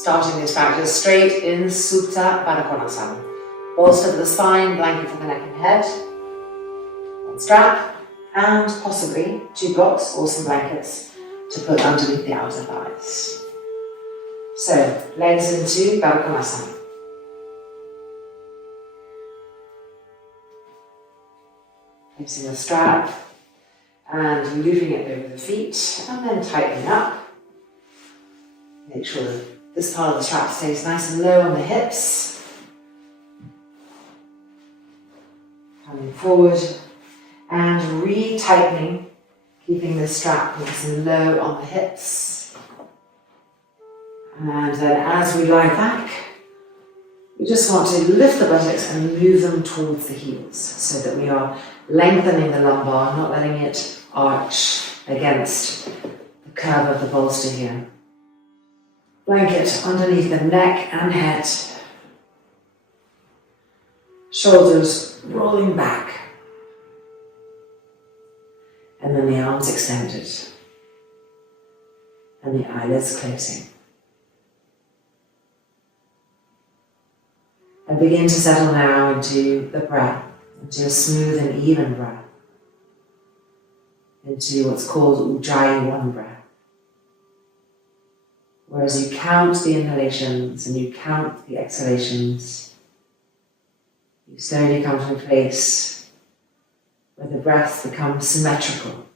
Starting this practice straight in Supta Baddha Konasana. Bolster for the spine, blanket for the neck and head. One strap, and possibly 2 blocks or some blankets to put underneath the outer thighs. So, legs into Baddha Konasana. Placing the strap and looping it over the feet, and then tightening up. Make sure that this part of the strap stays nice and low on the hips. Coming forward and re-tightening, keeping the strap nice and low on the hips. And then as we lie back, we just want to lift the buttocks and move them towards the heels so that we are lengthening the lumbar, not letting it arch against the curve of the bolster here. Blanket underneath the neck and head. Shoulders rolling back. And then the arms extended. And the eyelids closing. And begin to settle now into the breath, into a smooth and even breath, into what's called Ujjayi 1 breath. Whereas you count the inhalations and you count the exhalations, you slowly come to a place where the breath becomes symmetrical.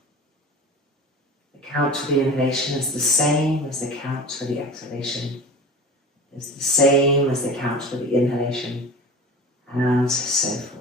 The count for the inhalation is the same as the count for the exhalation. It's the same as the count for the inhalation, and so forth.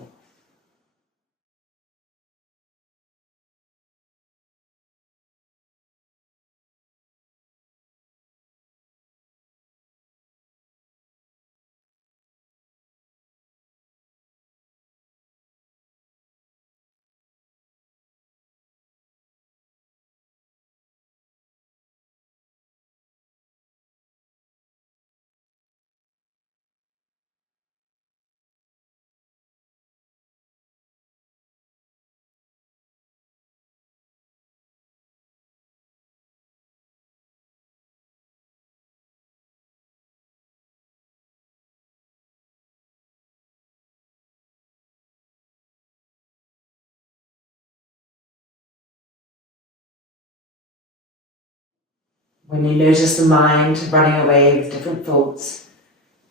When you notice the mind running away with different thoughts,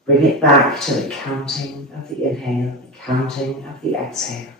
bring it back to the counting of the inhale, the counting of the exhale.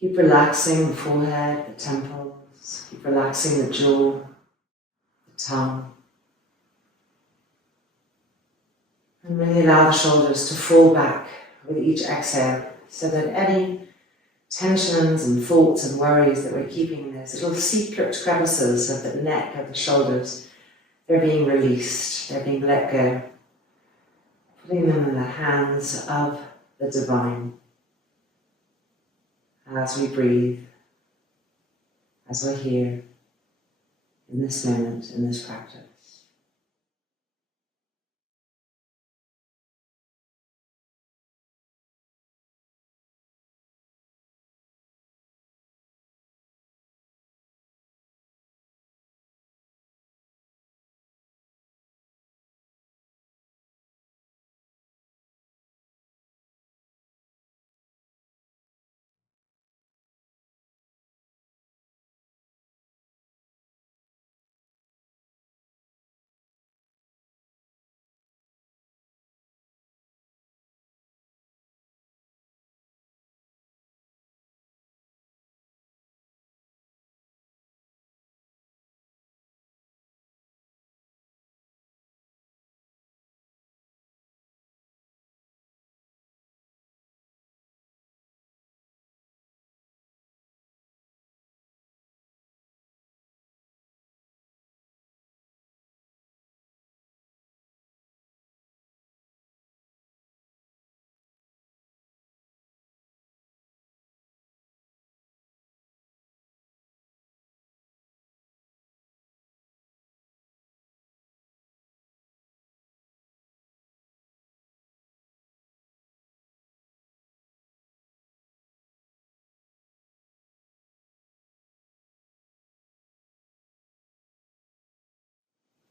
Keep relaxing the forehead, the temples, keep relaxing the jaw, the tongue. And really allow the shoulders to fall back with each exhale so that any tensions and thoughts and worries that we're keeping in those little secret crevices of the neck, of the shoulders, they're being released, they're being let go, putting them in the hands of the divine as we breathe as we're here in this moment, in this practice.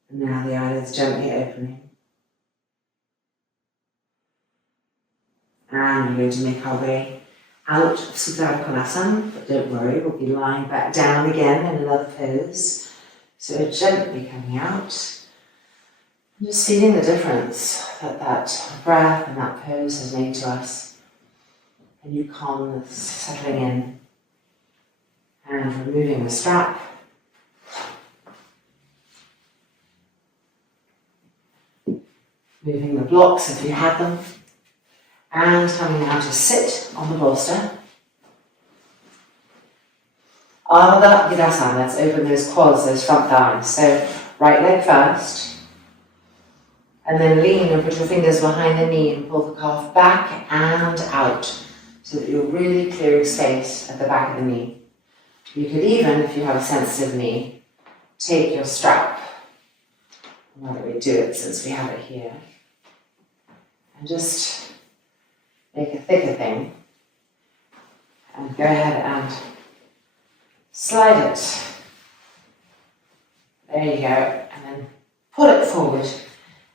And now the eyelids gently opening. And we're going to make our way out of Sudra Konasana, but don't worry, we'll be lying back down again in another pose. So we're gently coming out. And just feeling the difference that that breath and that pose has made to us. A new calmness settling in. And removing the strap. Moving the blocks if you had them. And coming now to sit on the bolster. Ardha Virasana, let's open those quads, those front thighs. So right leg first. And then lean and put your fingers behind the knee and pull the calf back and out. So that you're really clearing space at the back of the knee. You could even, if you have a sensitive knee, take your strap. Why don't we do it since we have it here? And just make a thicker thing. And go ahead and slide it. There you go. And then pull it forward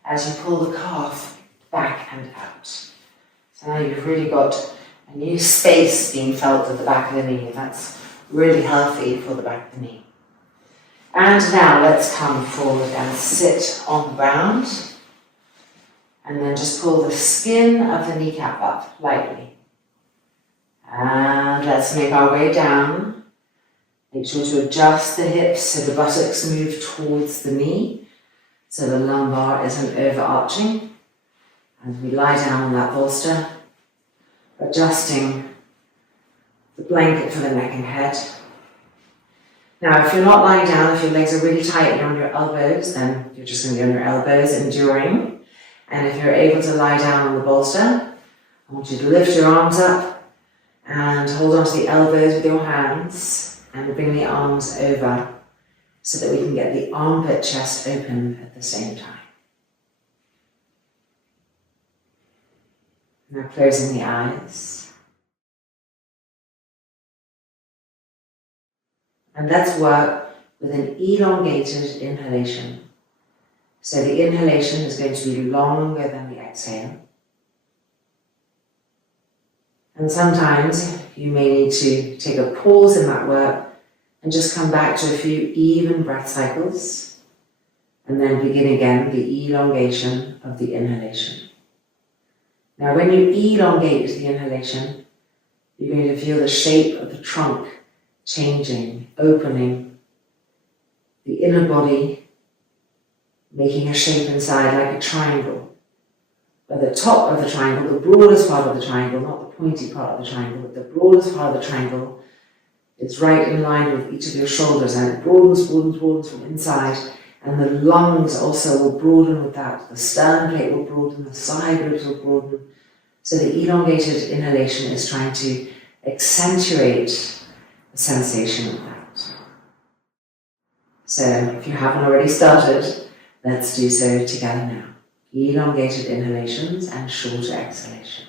as you pull the calf back and out. So now you've really got a new space being felt at the back of the knee. That's really healthy for the back of the knee. And now let's come forward and sit on the ground. And then just pull the skin of the kneecap up lightly. And let's make our way down. Make sure to adjust the hips so the buttocks move towards the knee. So the lumbar isn't overarching. And we lie down on that bolster, adjusting the blanket for the neck and head. Now, if you're not lying down, if your legs are really tight and you're on your elbows, then you're just going to be on your elbows, enduring. And if you're able to lie down on the bolster, I want you to lift your arms up and hold onto the elbows with your hands and bring the arms over so that we can get the armpit chest open at the same time. Now closing the eyes. And let's work with an elongated inhalation. So the inhalation is going to be longer than the exhale. And sometimes you may need to take a pause in that work and just come back to a few even breath cycles and then begin again the elongation of the inhalation. Now when you elongate the inhalation, you're going to feel the shape of the trunk changing, opening, the inner body making a shape inside like a triangle. But the top of the triangle, the broadest part of the triangle, not the pointy part of the triangle, but the broadest part of the triangle is right in line with each of your shoulders, and it broadens from inside, and the lungs also will broaden with that. The sternplate will broaden, the side ribs will broaden. So the elongated inhalation is trying to accentuate the sensation of that. So if you haven't already started, let's do so together now. Elongated inhalations and shorter exhalations.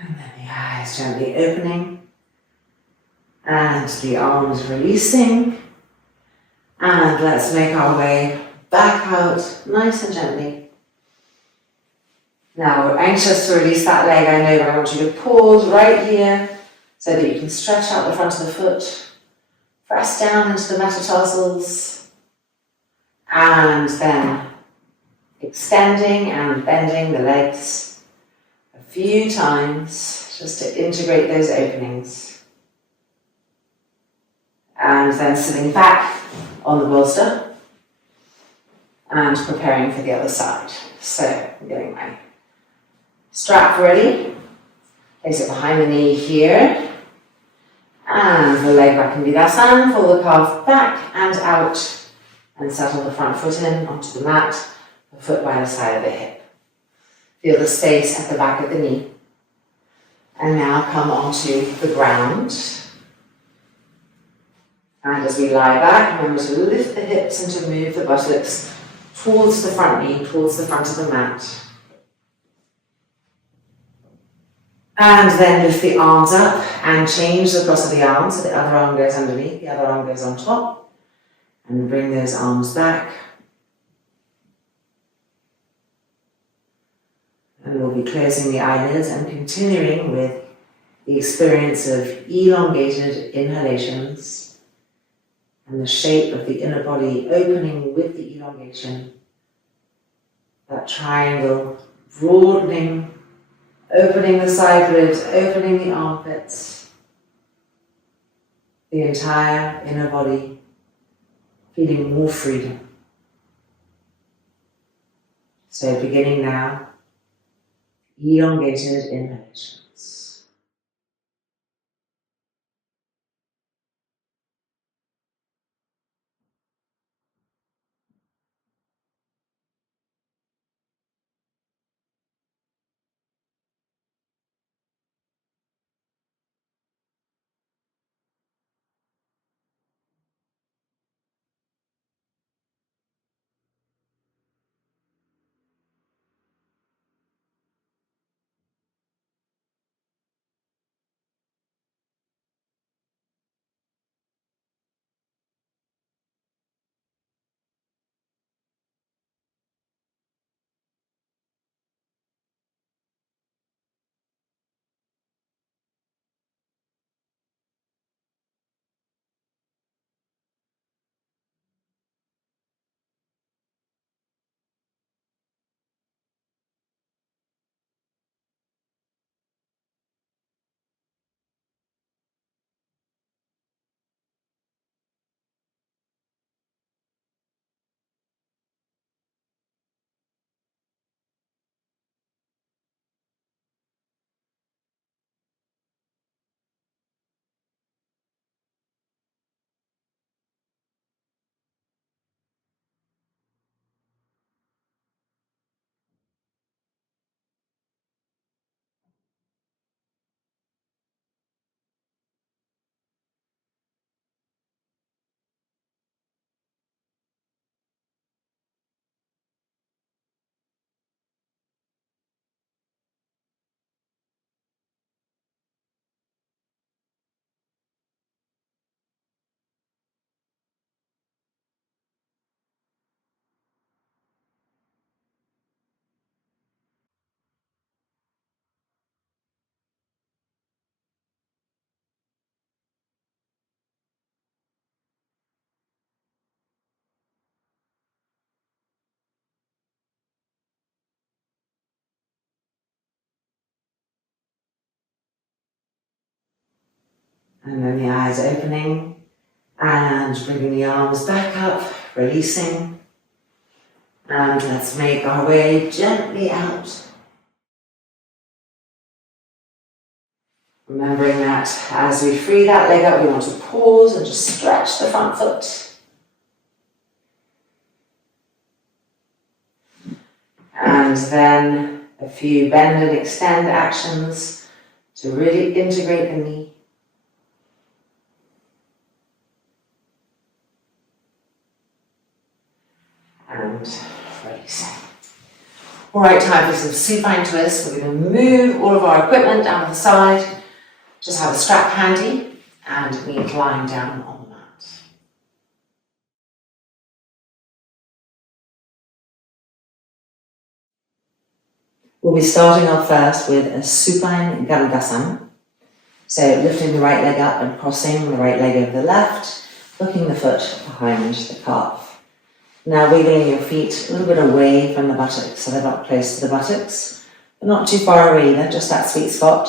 And then the eyes gently opening and the arms releasing. And let's make our way back out nice and gently. Now we're anxious to release that leg, I know, but I want you to pause right here so that you can stretch out the front of the foot, press down into the metatarsals, and then extending and bending the legs a few times just to integrate those openings. And then sitting back on the bolster and preparing for the other side. So I'm getting my strap ready, place it behind the knee here, and the leg back in Vidasana, pull the calf back and out, and settle the front foot in onto the mat, the foot by the side of the hip. Feel the space at the back of the knee. And now come onto the ground. And as we lie back, remember to lift the hips and to move the buttocks towards the front knee, towards the front of the mat. And then lift the arms up and change the cross of the arms so the other arm goes underneath, the other arm goes on top. And bring those arms back. And we'll be closing the eyelids and continuing with the experience of elongated inhalations and the shape of the inner body opening with the elongation. That triangle broadening, opening the side ribs, opening the armpits, the entire inner body, feeling more freedom. So beginning now, elongated inhalations. And then the eyes opening and bringing the arms back up, releasing. And let's make our way gently out. Remembering that as we free that leg up, we want to pause and just stretch the front foot. And then a few bend and extend actions to really integrate the knee. And release. All right, time for some supine twist. We're going to move all of our equipment down to the side. Just have a strap handy and meet lying down on the mat. We'll be starting off first with a supine Garudasana. So lifting the right leg up and crossing the right leg over the left, hooking the foot behind the calf. Now wiggling your feet a little bit away from the buttocks, so they're not close to the buttocks, but not too far away either, just that sweet spot.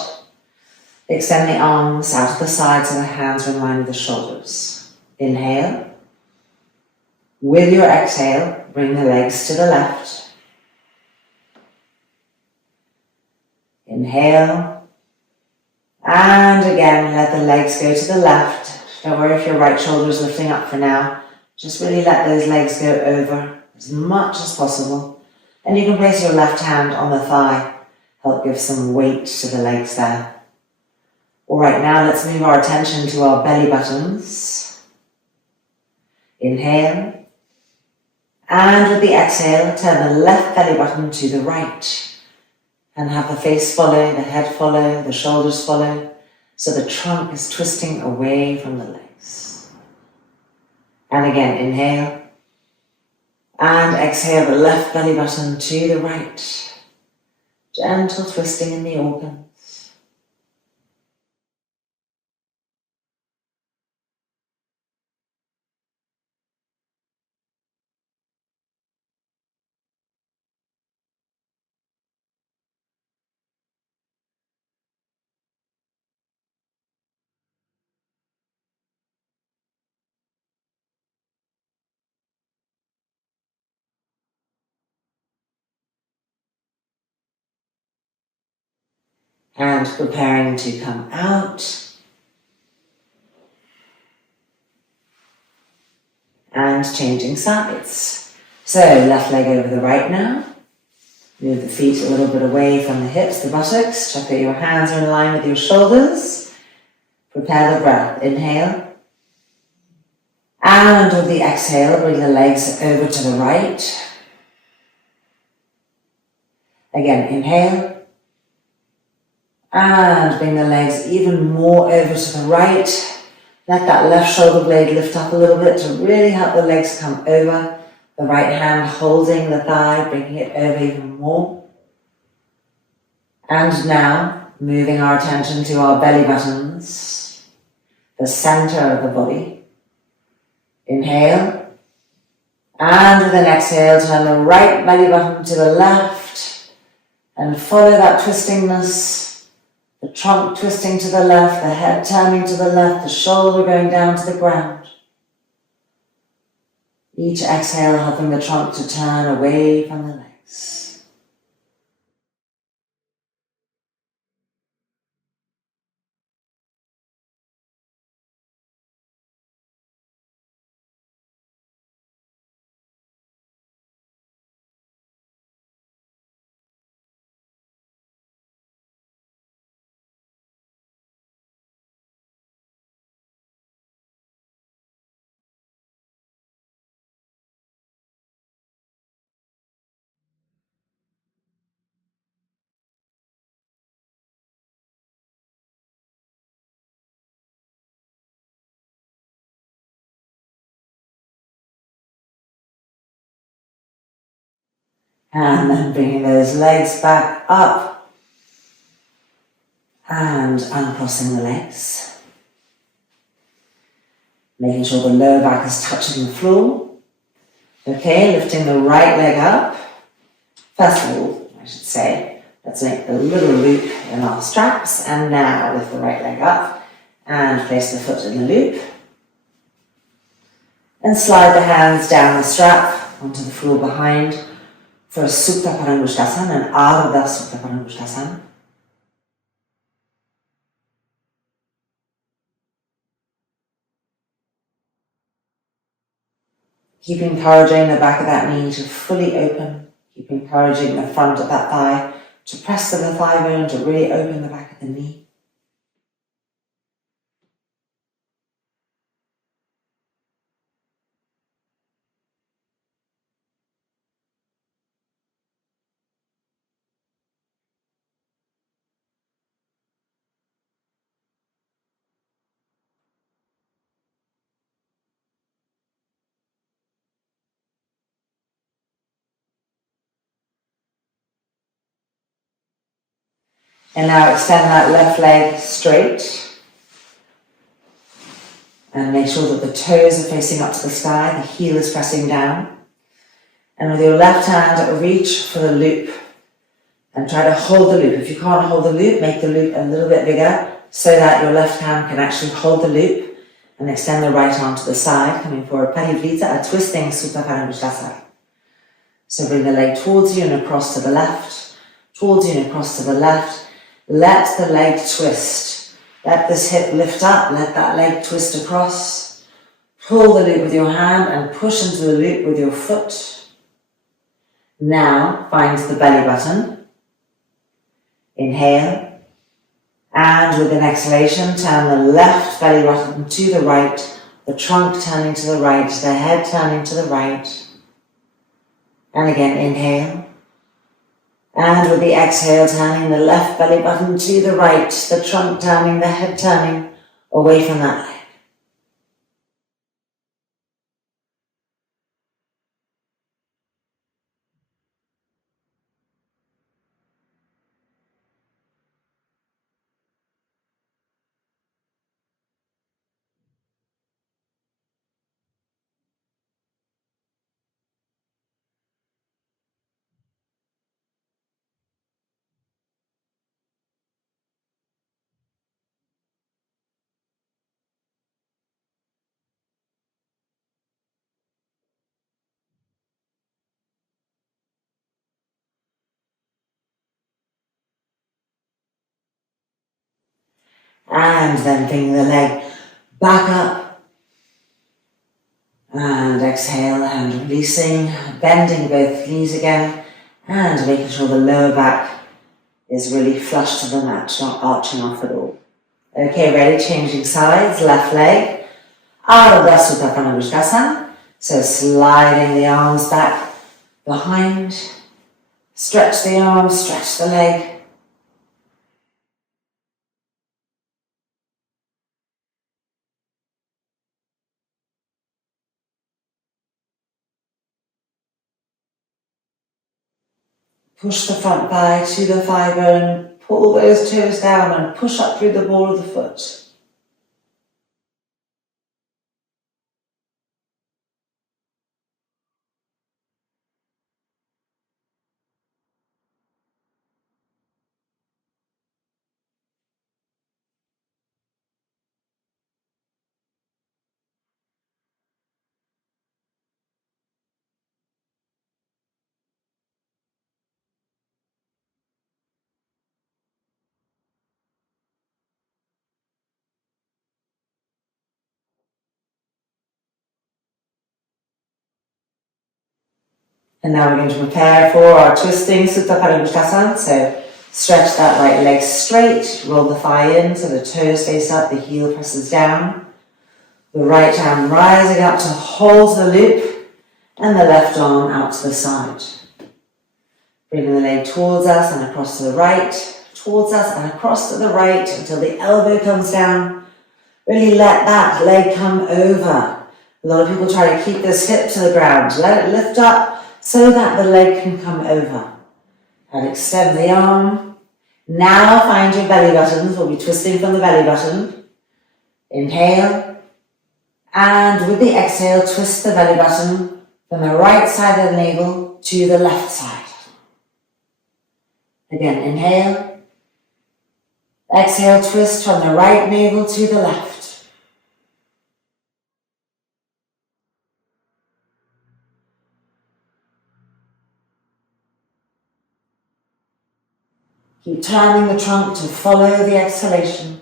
Extend the arms out to the side so the hands are in line with the shoulders. Inhale. With your exhale, bring the legs to the left. Inhale. And again, let the legs go to the left. Don't worry if your right shoulder is lifting up for now. Just really let those legs go over as much as possible. And you can place your left hand on the thigh. Help give some weight to the legs there. All right, now let's move our attention to our belly buttons. Inhale. And with the exhale, turn the left belly button to the right. And have the face follow, the head follow, the shoulders follow. So the trunk is twisting away from the legs. And again, inhale. And exhale the left belly button to the right. Gentle twisting in the organs. And preparing to come out. And changing sides. So left leg over the right now. Move the feet a little bit away from the hips, the buttocks. Check that your hands are in line with your shoulders. Prepare the breath. Inhale. And with the exhale, bring the legs over to the right. Again, inhale. And bring the legs even more over to the right. Let that left shoulder blade lift up a little bit to really help the legs come over. The right hand holding the thigh, bringing it over even more. And now, moving our attention to our belly buttons, the center of the body. Inhale. And with an exhale, turn the right belly button to the left. And follow that twistingness. The trunk twisting to the left, the head turning to the left, the shoulder going down to the ground. Each exhale helping the trunk to turn away from the legs. And then bringing those legs back up and uncrossing the legs. Making sure the lower back is touching the floor. Okay, lifting the right leg up. First of all, I should say, let's make a little loop in our straps. And now lift the right leg up And place the foot in the loop. And slide the hands down the strap onto the floor behind for a Supta Parambushtasana, an Ardha Supta Parambushtasana. Keep encouraging the back of that knee to fully open. Keep encouraging the front of that thigh to press to the thigh bone to really open the back of the knee. And now extend that left leg straight. And make sure that the toes are facing up to the sky, the heel is pressing down. And with your left hand, reach for the loop. And try to hold the loop. If you can't hold the loop, make the loop a little bit bigger so that your left hand can actually hold the loop and extend the right arm to the side, coming forward, Parivrita, a twisting Supta Parambushtasana. So bring the leg towards you and across to the left, towards you and across to the left. Let the leg twist. Let this hip lift up, let that leg twist across. Pull the loop with your hand and push into the loop with your foot. Now find the belly button. Inhale. And with an exhalation, turn the left belly button to the right, the trunk turning to the right, the head turning to the right. And again, inhale. And with the exhale, turning the left belly button to the right, the trunk turning, the head turning away from that leg. And then bring the leg back up. And exhale and releasing, bending both knees again and making sure the lower back is really flush to the mat, not arching off at all. Okay, ready? Changing sides, left leg. Ardha Supta Parambushtasana. So sliding the arms back behind. Stretch the arms, stretch the leg. Push the front thigh to the thigh bone, pull those toes down and push up through the ball of the foot. And now we're going to prepare for our twisting Supta Parambushtasana. So stretch that right leg straight, roll the thigh in so the toes face up, the heel presses down. The right hand rising up to hold the loop and the left arm out to the side. Bringing the leg towards us and across to the right, towards us and across to the right until the elbow comes down. Really let that leg come over. A lot of people try to keep this hip to the ground. Let it lift up so that the leg can come over. And extend the arm. Now find your belly buttons. We'll be twisting from the belly button. Inhale. And with the exhale, twist the belly button from the right side of the navel to the left side. Again, inhale. Exhale, twist from the right navel to the left. Keep turning the trunk to follow the exhalation.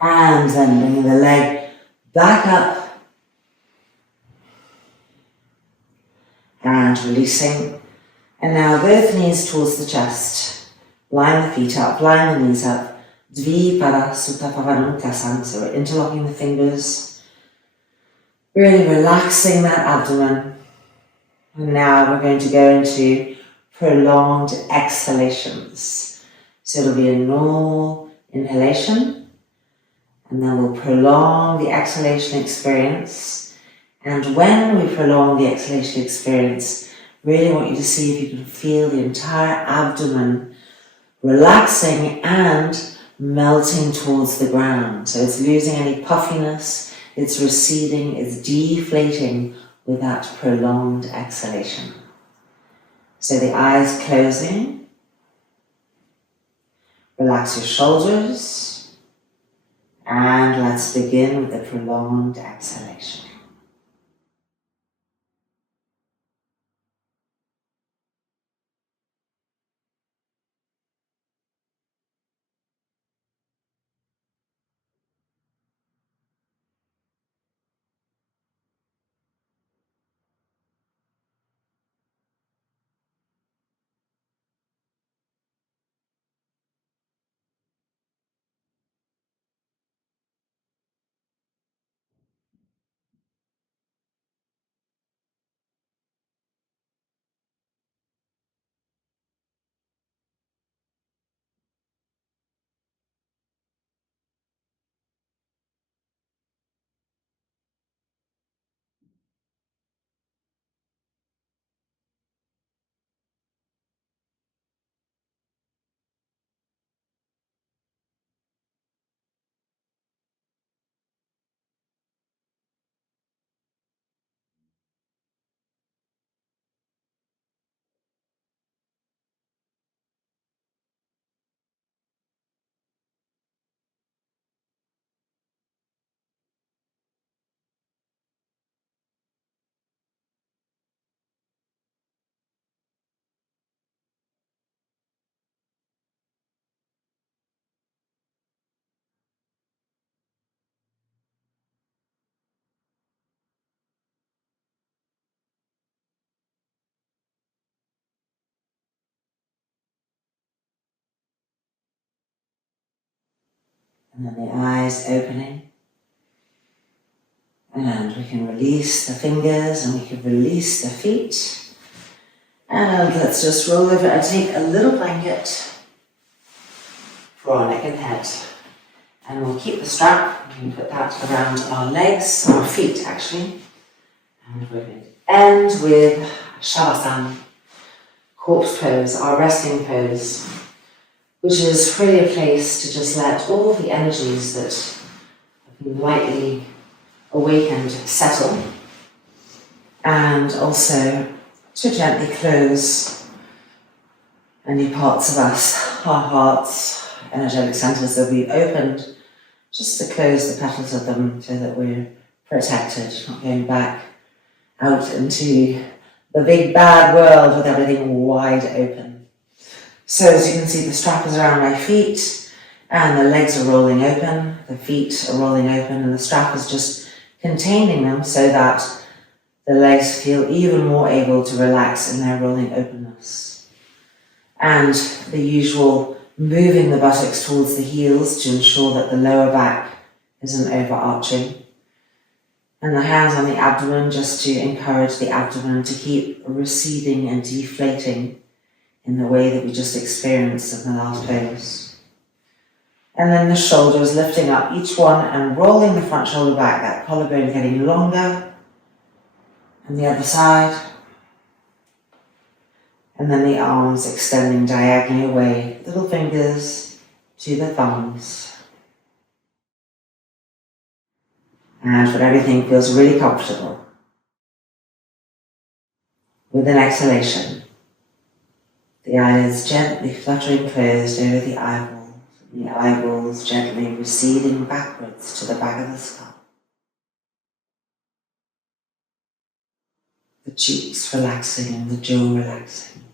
And then bringing the leg back up and releasing. And now both knees towards the chest. Line the feet up, line the knees up. Dvipada Sutta Pavanukasana. So we're interlocking the fingers, really relaxing that abdomen. And now we're going to go into prolonged exhalations. So it'll be a normal inhalation, and then we'll prolong the exhalation experience. And when we prolong the exhalation experience, really want you to see if you can feel the entire abdomen relaxing and melting towards the ground. So it's losing any puffiness, it's receding, it's deflating with that prolonged exhalation. So the eyes closing. Relax your shoulders. And let's begin with the prolonged exhalation. And then the eyes opening. And we can release the fingers and we can release the feet. And let's just roll over and take a little blanket for our neck and head. And we'll keep the strap. We can put that around our legs, our feet actually. And we're going to end with Shavasana, corpse pose, our resting pose, which is really a place to just let all the energies that have been lightly awakened settle, and also to gently close any parts of us, our hearts, energetic centers that we've opened, just to close the petals of them so that we're protected, not going back out into the big bad world with everything wide open. So as you can see, the strap is around my feet and the legs are rolling open, the feet are rolling open, and the strap is just containing them so that the legs feel even more able to relax in their rolling openness. And the usual moving the buttocks towards the heels to ensure that the lower back isn't overarching. And the hands on the abdomen just to encourage the abdomen to keep receding and deflating in the way that we just experienced in the last pose. And then the shoulders lifting up each one and rolling the front shoulder back, that collarbone getting longer. And the other side. And then the arms extending diagonally away, little fingers to the thumbs. And when everything feels really comfortable, with an exhalation, the eyelids gently fluttering closed over the eyeballs, and the eyeballs gently receding backwards to the back of the skull. The cheeks relaxing and the jaw relaxing.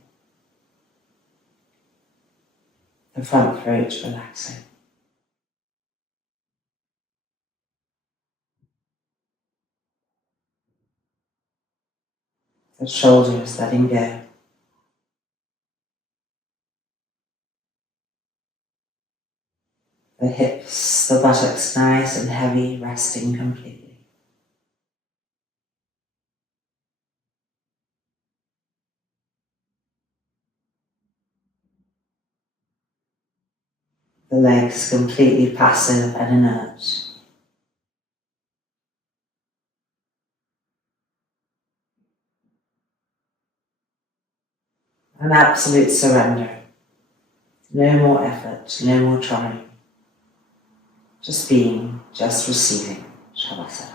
The front throat relaxing. The shoulders letting go. The hips, the buttocks nice and heavy, resting completely. The legs completely passive and inert. An absolute surrender. No more effort, no more trying. Just being, just receiving. Shavasana.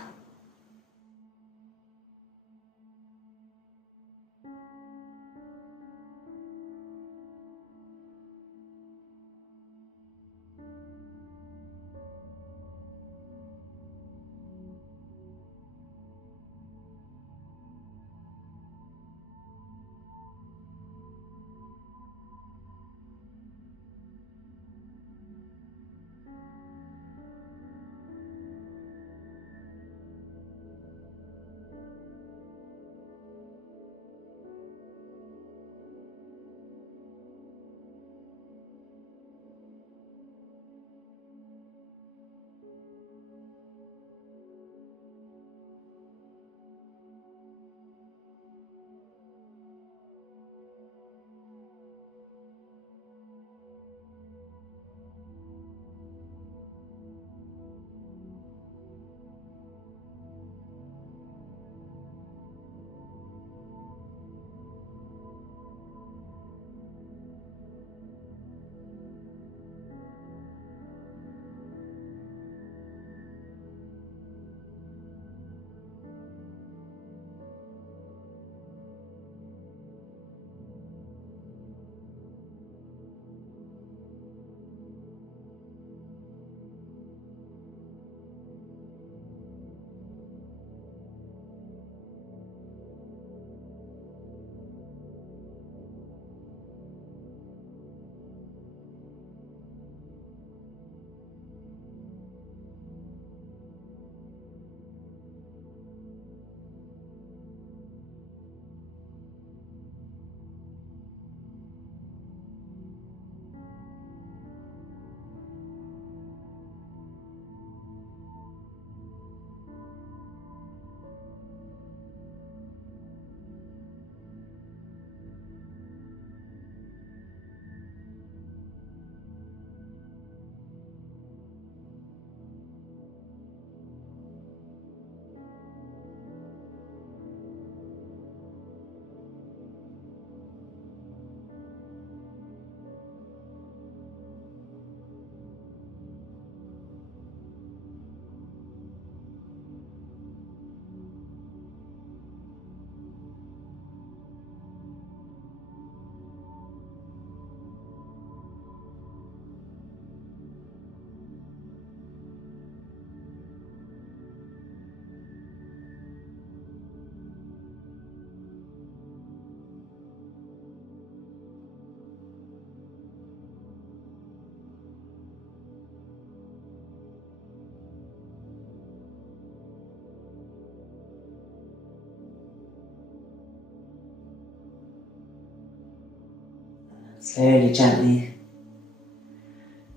Slowly, gently,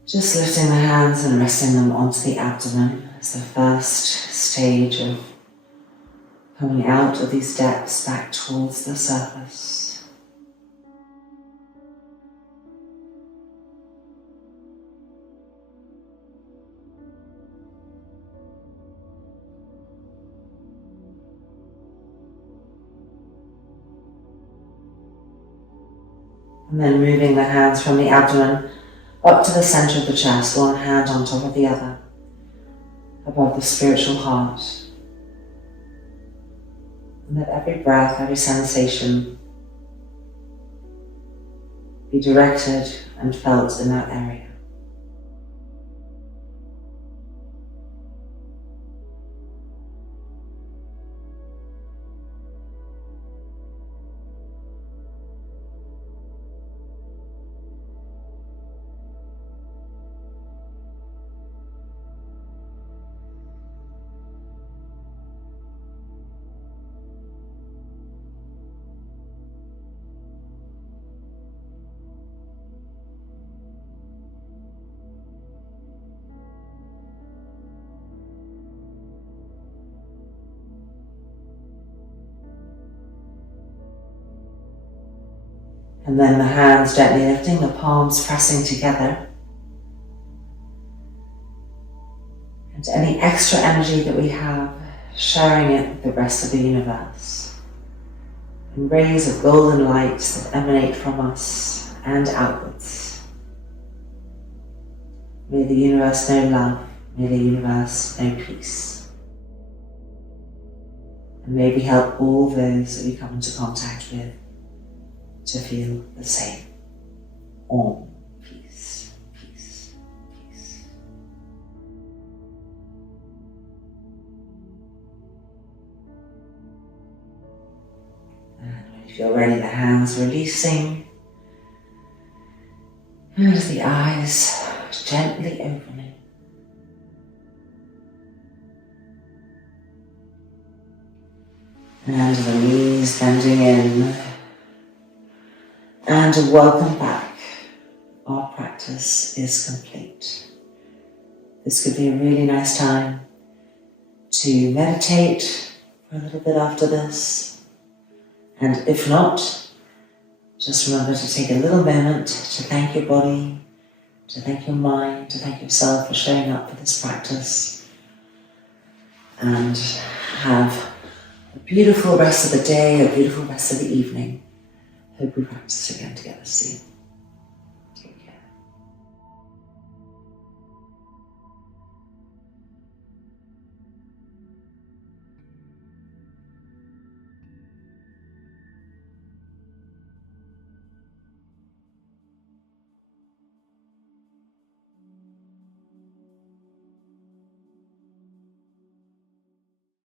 just lifting the hands and resting them onto the abdomen as the first stage of coming out of these depths back towards the surface. And then moving the hands from the abdomen up to the center of the chest, one hand on top of the other, above the spiritual heart. And let every breath, every sensation be directed and felt in that area. And then the hands gently lifting, the palms pressing together. And any extra energy that we have, sharing it with the rest of the universe. And rays of golden light that emanate from us and outwards. May the universe know love, may the universe know peace. And may we help all those that we come into contact with to feel the same. Om. Peace, peace, peace. And when you feel ready, the hands releasing. And the eyes gently opening. And the knees bending in. And welcome back. Our practice is complete. This could be a really nice time to meditate for a little bit after this. And if not, just remember to take a little moment to thank your body, to thank your mind, to thank yourself for showing up for this practice. And have a beautiful rest of the day, a beautiful rest of the evening. Hope we practice again together soon.